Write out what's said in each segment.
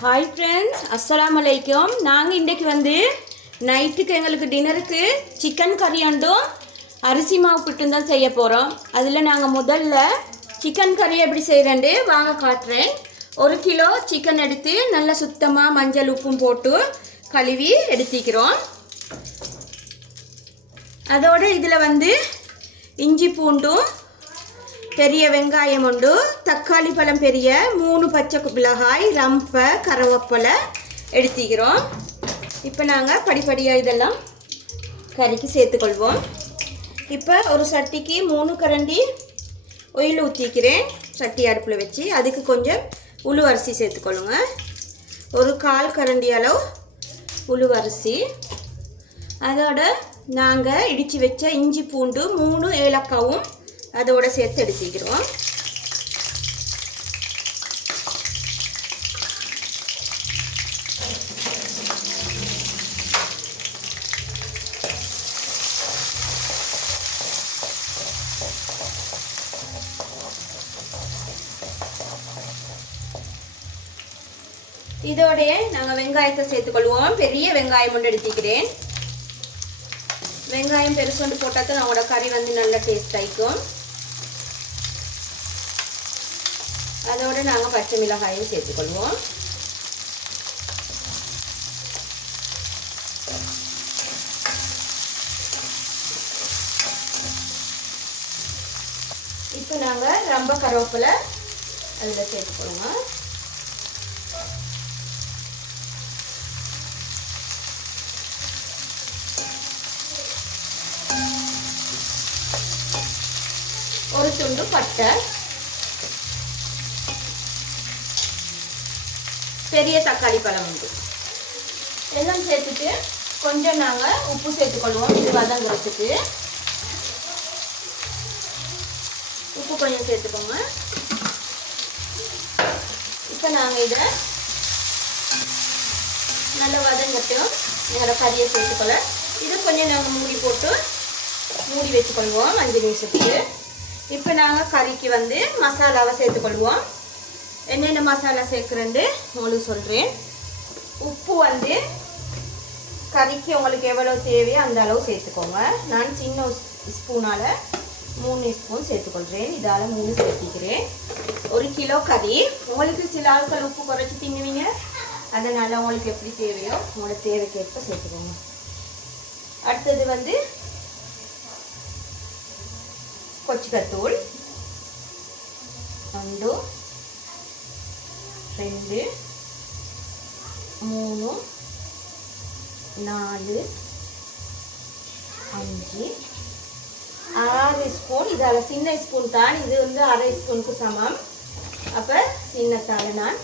Hi friends, அஸ்ஸலாமு அலைக்கும். நாங்கள் இன்றைக்கி நைட்டுக்கு எங்களுக்கு டின்னருக்கு சிக்கன் கறி அண்டும் அரிசி மாவு புட்டும் தான் செய்ய போகிறோம். அதில் நாங்கள் முதல்ல சிக்கன் கறி எப்படி செய்கிறேன்ட்டு வாங்க காட்டுறேன். 1 கிலோ சிக்கன் எடுத்து நல்லா சுத்தமாக மஞ்சள் உப்பும் போட்டு கழுவி எடுத்துக்கிறோம். அதோடு இதில் இஞ்சி பூண்டும் பெரிய வெங்காயம் உண்டு, தக்காளி பழம் பெரிய 3 பச்சை மிளகாய், ரம்பை, கருவேப்பிலை எடுத்துக்கிறோம். இப்போ நாங்கள் படிப்படியாக இதெல்லாம் கறிக்கு சேர்த்துக்கொள்வோம். இப்போ ஒரு சட்டிக்கு 3 கரண்டி ஆயில் ஊற்றிக்கிறேன். சட்டி அடுப்பில் வச்சு அதுக்கு கொஞ்சம் உளுவரிசி சேர்த்துக்கொள்ளுங்க. ஒரு 1/4 கரண்டி அளவு உளுவரிசி. அதோட நாங்கள் இடித்து வச்ச இஞ்சி பூண்டு 3 ஏலக்காவும் அதோட சேர்த்து எடுத்துக்கிறோம். இதோடைய நாங்கள் வெங்காயத்தை சேர்த்துக்கொள்வோம். பெரிய வெங்காயம் ஒன்று எடுத்துக்கிறேன். வெங்காயம் பெருசொண்டு போட்டால் தான் நம்மளோட கறி நல்லா டேஸ்ட் ஆகிக்கும். அதோடு நாங்கள் பச்சை மிளகாயும் சேர்த்துக்கொள்வோம். இப்போ நாங்கள் ரொம்ப கருவேப்பிலை அதில் சேர்த்துக்கொள்வோம். ஒரு துண்டு பட்டை, பெரிய தக்காளி பழம் உண்டு எல்லாம் சேர்த்துட்டு கொஞ்சம் நாங்கள் உப்பு சேர்த்துக்கொள்வோம். இது வதங்குறதுக்கு உப்பு கொஞ்சம் சேர்த்துக்கோங்க. இப்போ நாங்கள் இதை நல்லா வதங்கட்டும். எங்களோட கறியை சேர்த்துக்கொள்ள இது கொஞ்சம் நாங்கள் மூடி வச்சுக்கொள்வோம் 5 நிமிஷத்துக்கு. இப்போ நாங்கள் கறிக்கு மசாலாவை சேர்த்துக்கொள்வோம். என்னென்ன மசாலா சேர்க்குறேன்னு உங்களுக்கு சொல்கிறேன். உப்பு கறிக்கு உங்களுக்கு எவ்வளோ தேவையோ அந்த அளவு சேர்த்துக்கோங்க. நான் சின்ன ஸ்பூனால் 3 ஸ்பூன் சேர்த்துக்கொள்கிறேன். இதால் 3 சேர்த்திக்கிறேன். 1 கிலோ கறி. உங்களுக்கு சில ஆட்கள் உப்பு குறைச்சி தின்னுவீங்க. அதனால் உங்களுக்கு எப்படி தேவையோ உங்களோட தேவைக்கேற்ப சேர்த்துக்கோங்க. அடுத்தது கொச்சிக்கத்தூள் 1 2 3 4 5 6 ஸ்பூன். இதால் சின்ன ஸ்பூன் தான். இது 1/2 ஸ்பூனுக்கு சமம். அப்போ சின்னத்தால் நான்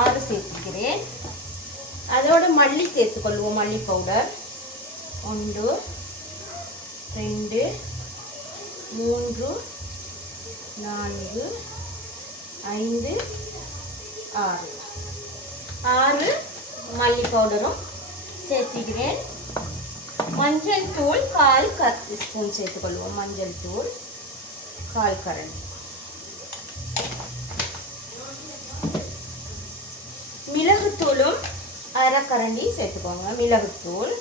6 சேர்த்துக்கிறேன். அதோட மல்லி சேர்த்துக்கொள்வோம். மல்லி பவுடர் 1 2 3 4 5 6 மல்லி பவுடரும் சேர்த்துக்கிறேன். மஞ்சள் தூள் 1/4 ஸ்பூன் சேர்த்துக்கொள்வோம். மஞ்சள் தூள் 1/4 கரண்டி. மிளகுத்தூளும் 1/2 கரண்டி சேர்த்துக்கோங்க. மிளகுத்தூள்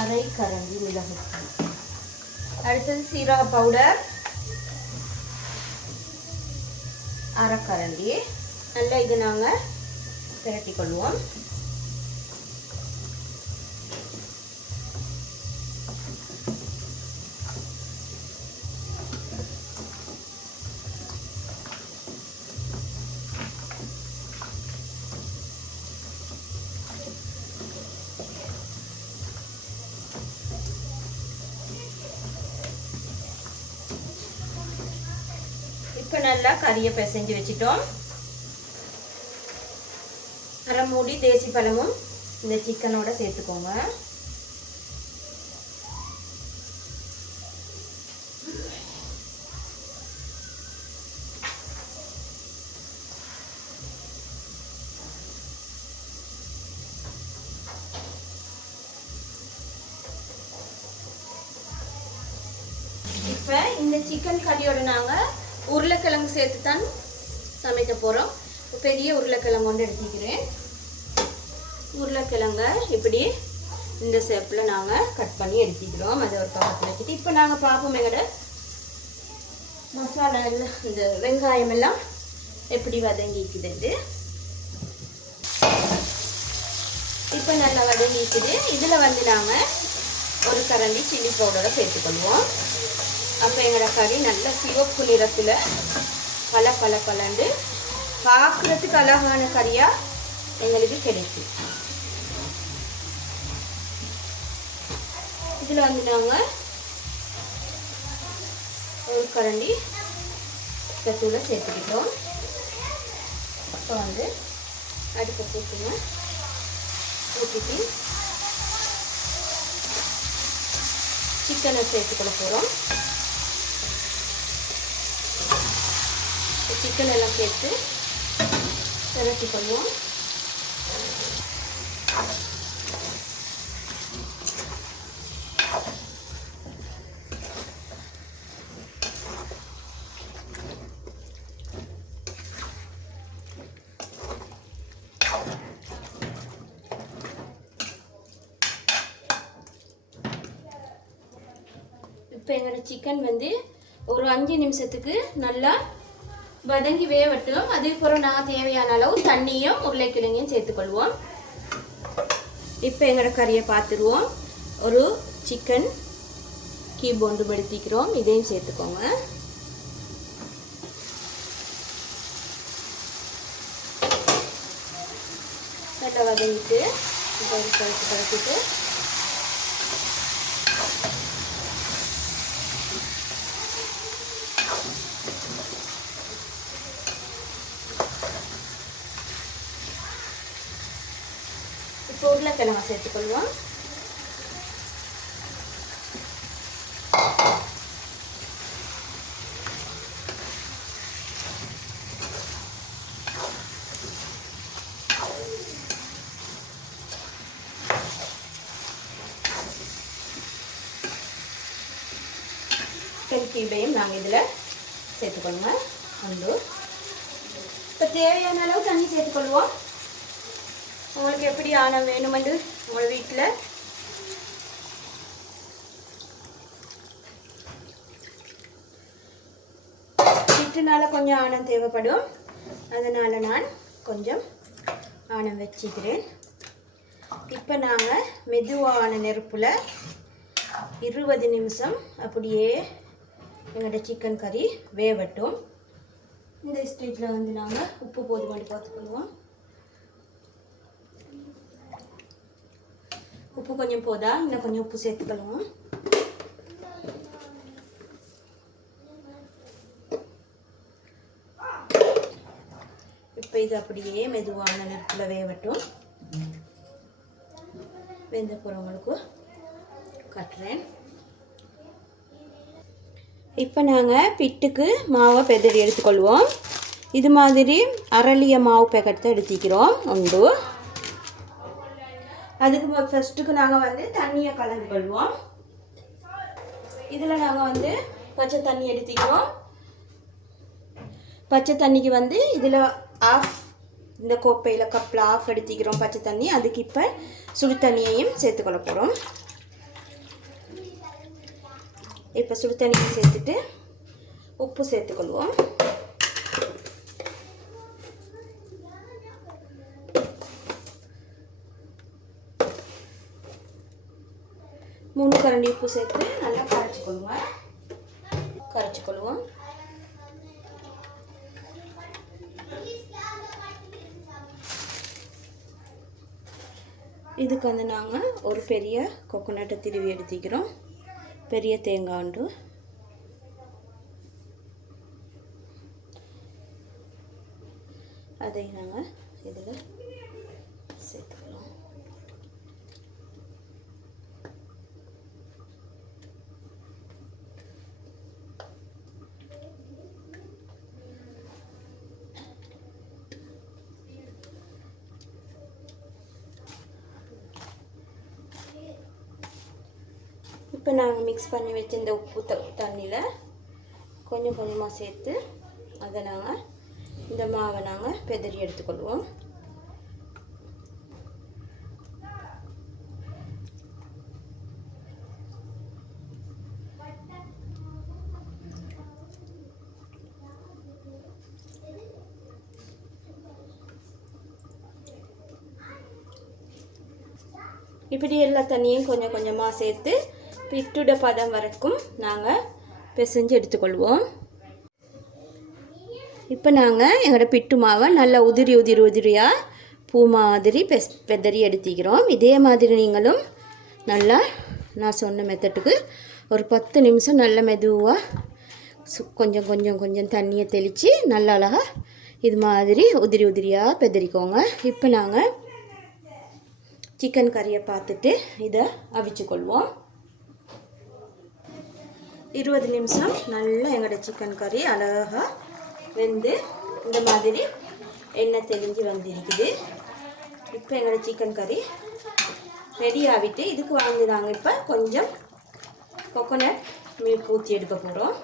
1/2 கரண்டி மிளகுத்தூள். அடுத்தது சீரக பவுடர் 1/2 கரண்டி. நல்லா இது நாங்கள் பிரட்டிக்கொள்வோம். இப்போ நல்லா கறியை பிசைஞ்சு வச்சிட்டோம். அரை மூடி தேசி பழமும் இந்த சிக்கனோட சேர்த்துக்கோங்க. இப்போ இந்த சிக்கன் கறியோட நாங்கள் உருளைக்கிழங்கு சேர்த்து தான் சமைக்க போகிறோம். பெரிய உருளைக்கிழங்கு கொண்டு எடுத்துக்கிறேன். உருளைக்கிழங்கை இப்படி இந்த ஷேப்பில் நாங்கள் கட் பண்ணி எடுத்துக்கிறோம். அதை ஒரு பக்கத்தில் வச்சுட்டு இப்போ நாங்கள் பார்ப்போம் எங்களோட மசாலா எல்லாம் இந்த வெங்காயம் எல்லாம் எப்படி வதங்கிக்குது. இப்போ நல்லா வதங்கிக்குது. இதில் வந்து நாங்கள் ஒரு கரண்டி சில்லி பவுடரை சேர்த்துக்கொள்வோம். அப்போ எங்களோட கறி நல்ல சிவப்பு நிறத்தில் பலண்டு பார்க்குறதுக்கு அழகான கறியாக எங்களுக்கு கிடைக்கும். இதில் வந்து நாங்கள் ஒரு கரண்டி தூளை சேர்த்துக்கிட்டோம். இப்போ வந்து அடுப்பை போட்டுங்க. ஊற்றிட்டு சிக்கனை சேர்த்துக்கொள்ள போகிறோம். சிக்கன் எல்லாம் சேர்த்து திரட்டி கொள்வோம். இப்போ எங்களோட சிக்கன் வந்து ஒரு 5 நிமிஷத்துக்கு நல்லா வதங்கி வேவட்டும். அதுக்கப்புறம் நாங்கள் தேவையான அளவு தண்ணியும் உருளைக்கிழங்கையும் சேர்த்துக்கொள்வோம். இப்போ எங்களோட கறியை பார்த்துருவோம். ஒரு சிக்கன் கியூப் ஒன்று படுத்திக்கிறோம். இதையும் சேர்த்துக்கோங்க. நல்லா வதங்கிட்டு கலக்கிட்டு இப்போ உருளைக்கிழங்கு சேர்த்துக்கொள்வோம். கியூபையும் நாங்கள் இதில் சேர்த்துக்கொள்ளுங்க. ஒன்று இப்போ தேவையான அளவு தண்ணி சேர்த்துக்கொள்வோம். உங்களுக்கு எப்படி ஆணம் வேணுமென்று உங்கள் வீட்டில் வீட்டுனால கொஞ்சம் ஆணம் தேவைப்படும். அதனால் நான் கொஞ்சம் ஆணம் வச்சுக்கிறேன். இப்போ நாங்கள் மெதுவான நெருப்பில் 20 நிமிஷம் அப்படியே எங்களோட சிக்கன் கறி வேவட்டும். இந்த ஸ்டேஜில் வந்து நாங்கள் உப்பு போதுமானு பார்த்துக்கொள்வோம். உப்பு கொஞ்சம் போதா, இன்னும் கொஞ்சம் உப்பு சேர்த்துக்கொள்வோம். இப்போ இது அப்படியே மெதுவான நெருப்பில் வேவட்டும். வெந்த போகிறவங்களுக்கு கட்டுறேன். இப்போ நாங்கள் பிட்டுக்கு மாவை பெதறி எடுத்துக்கொள்வோம். இது மாதிரி அரளிய மாவு பேக்கெட் எடுத்துக்கிறோம். உண்டு அதுக்கு ஃபஸ்ட்டுக்கு நாங்கள் வந்து தண்ணியை கலந்து கொள்வோம். இதில் நாங்கள் வந்து பச்சை தண்ணி எடுத்துக்கிறோம். பச்சை தண்ணிக்கு வந்து இதில் இந்த கோப்பையில் கப்பில் ஆஃப் எடுத்துக்கிறோம் பச்சை தண்ணி. அதுக்கு இப்போ சுடு தண்ணியையும் சேர்த்துக்கொள்ள போகிறோம். இப்போ சுடு தண்ணியை சேர்த்துட்டு உப்பு சேர்த்துக்கொள்வோம். மூணு கரண்டி உப்பு சேர்த்து நல்லா கரைச்சிக்கொள்வோம். இதுக்கு வந்து நாங்கள் ஒரு பெரிய கோகோனட்டை திருவி எடுத்துக்கிறோம். பெரிய தேங்காய் உண்டு. அதை நாங்கள் இதில் சேர்த்துக்கலாம். இப்போ நாங்கள் மிக்ஸ் பண்ணி வச்ச இந்த உப்பு தண்ணியில் கொஞ்சம் கொஞ்சமாக சேர்த்து அதை நாங்கள் இந்த பெதறி எடுத்துக்கொள்வோம். இப்படி எல்லா தண்ணியும் கொஞ்சம் கொஞ்சமாக சேர்த்து பிட்டுட பதம் வரைக்கும் நாங்கள் பிசைஞ்சு எடுத்துக்கொள்வோம். இப்போ நாங்கள் எங்களோட பிட்டு மாவை நல்லா உதிரியாக பூ மாதிரி பெதறி எடுத்துக்கிறோம். இதே மாதிரி நீங்களும் நல்லா நான் சொன்ன மெத்தட்டுக்கு ஒரு 10 நிமிஷம் நல்ல மெதுவாக கொஞ்சம் தண்ணியை தெளித்து நல்லா அழகாக இது மாதிரி உதிரியாக பெதறிக்கோங்க. இப்போ நாங்கள் சிக்கன் கறியை பார்த்துட்டு இதை அவிச்சுக்கொள்வோம். 20 நிமிஷம் நல்லா எங்களோட சிக்கன் கறி அழகாக வெந்து இந்த மாதிரி எண்ணெய் தெளிஞ்சு வந்துருக்குது. இப்போ எங்களோட சிக்கன் கறி ரெடி ஆகிட்டு இதுக்கு நாங்கள் இப்போ கொஞ்சம் கோகோனட் மில்க் ஊற்றி எடுக்க போகிறோம்.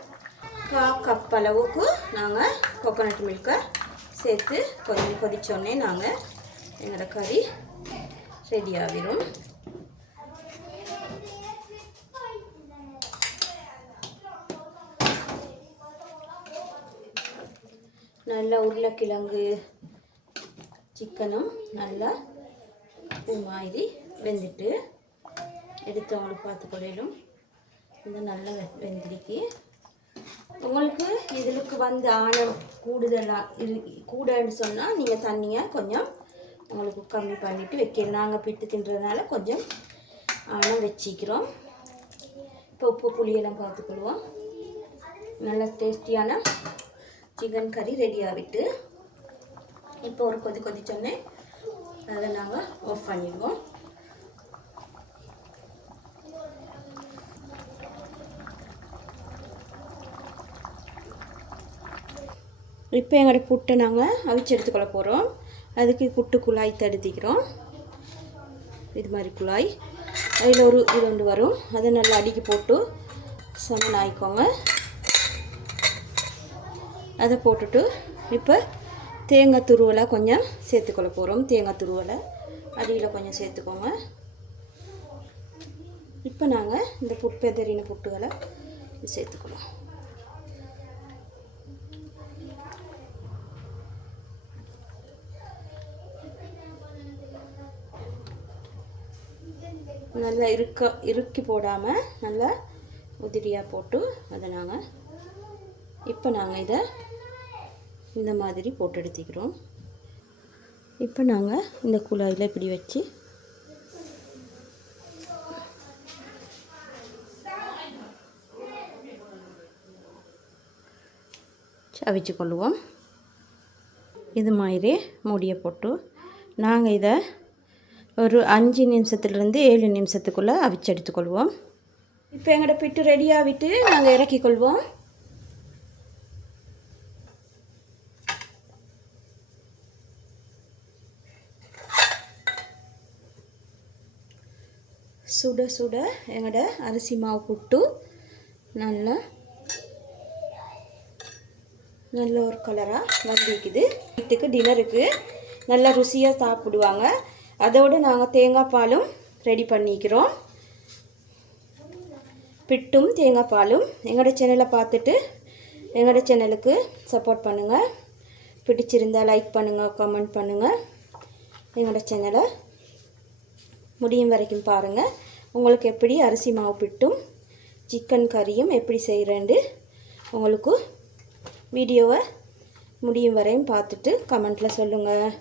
1/4 கப் அளவுக்கு நாங்கள் கோகோனட் மில்கை சேர்த்து கொஞ்சம் கொதிச்சோடனே நாங்கள் எங்களோட கறி ரெடி ஆகிரும். நல்லா உருளைக்கிழங்கு சிக்கனும் நல்லா இது மாதிரி வெந்துட்டு எடுத்தவங்களுக்கு பார்த்துக்கொள்ளும். இது நல்லா வெந்திருக்கு. உங்களுக்கு இதுக்கு ஆழம் கூடன்னு சொன்னால் நீங்கள் தண்ணியை கொஞ்சம் உங்களுக்கு கம்மி பண்ணிவிட்டு வைக்கிறோம். நாங்கள் பிட்டு தின்றதுனால கொஞ்சம் ஆழம் வச்சிக்கிறோம். இப்போ உப்பு புளியெல்லாம் பார்த்துக்கொள்வோம். நல்ல டேஸ்டியான சிக்கன் கறி ரெடி ஆகிட்டு இப்போ ஒரு கொதிச்சோன்னே அதை நாங்கள் ஆஃப் பண்ணிடுவோம். இப்போ எங்களோட புட்டை நாங்கள் அவிச்சு எடுத்துக்கொள்ள போகிறோம். அதுக்கு புட்டு குழாய் தடுத்திக்கிறோம். இது மாதிரி குழாய் அதில் ஒரு இது வரும். அதை நல்லா அடுக்கி போட்டு சமன் ஆயிக்கோங்க. அதை போட்டுட்டு இப்போ தேங்காய் துருவலை கொஞ்சம் சேர்த்துக்கொள்ள போகிறோம். தேங்காய் துருவலை அடியில் கொஞ்சம் சேர்த்துக்கோங்க. இப்போ நாங்கள் இந்த பெதறின புட்டுகளை சேர்த்துக்கலாம். நல்லா இறுக்கி போடாமல் நல்லா உதிரியாக போட்டு அதை நாங்கள் இப்போ இதை இந்த மாதிரி போட்டு எடுத்துக்கிறோம். இப்போ நாங்கள் இந்த குழாயில் இப்படி வச்சு அவிச்சு கொள்ளுவோம். இது மாதிரி மூடியை போட்டு நாங்கள் இதை ஒரு 5 நிமிஷத்துலேருந்து 7 நிமிஷத்துக்குள்ளே அவிச்சு எடுத்துக்கொள்வோம். இப்போ எங்களோட பிட்டு ரெடியாகிட்டு நாங்கள் இறக்கிக்கொள்வோம். சுட சுட எங்களோட அரிசி மாவு புட்டு நல்ல ஒரு கலராக வந்துருக்குது. வீட்டுக்கு டின்னருக்கு நல்லா ருசியாக சாப்பிடுவாங்க. அதோடு நாங்கள் தேங்காய் பாலும் ரெடி பண்ணிக்கிறோம். பிட்டும் தேங்காய் பாலும். எங்களோட சேனலை பார்த்துட்டு எங்களோட சேனலுக்கு சப்போர்ட் பண்ணுங்கள். பிடிச்சிருந்தால் லைக் பண்ணுங்கள், கமெண்ட் பண்ணுங்கள். எங்களோட சேனலை முடியும் வரைக்கும் பாருங்கள். உங்களுக்கு எப்படி அரிசி மாவு பிட்டும் சிக்கன் கறியும் எப்படி செய்கிறேன்னு உங்களுக்கு வீடியோவை முடியும் வரையும் பார்த்துட்டு கமெண்ட்டில் சொல்லுங்கள்.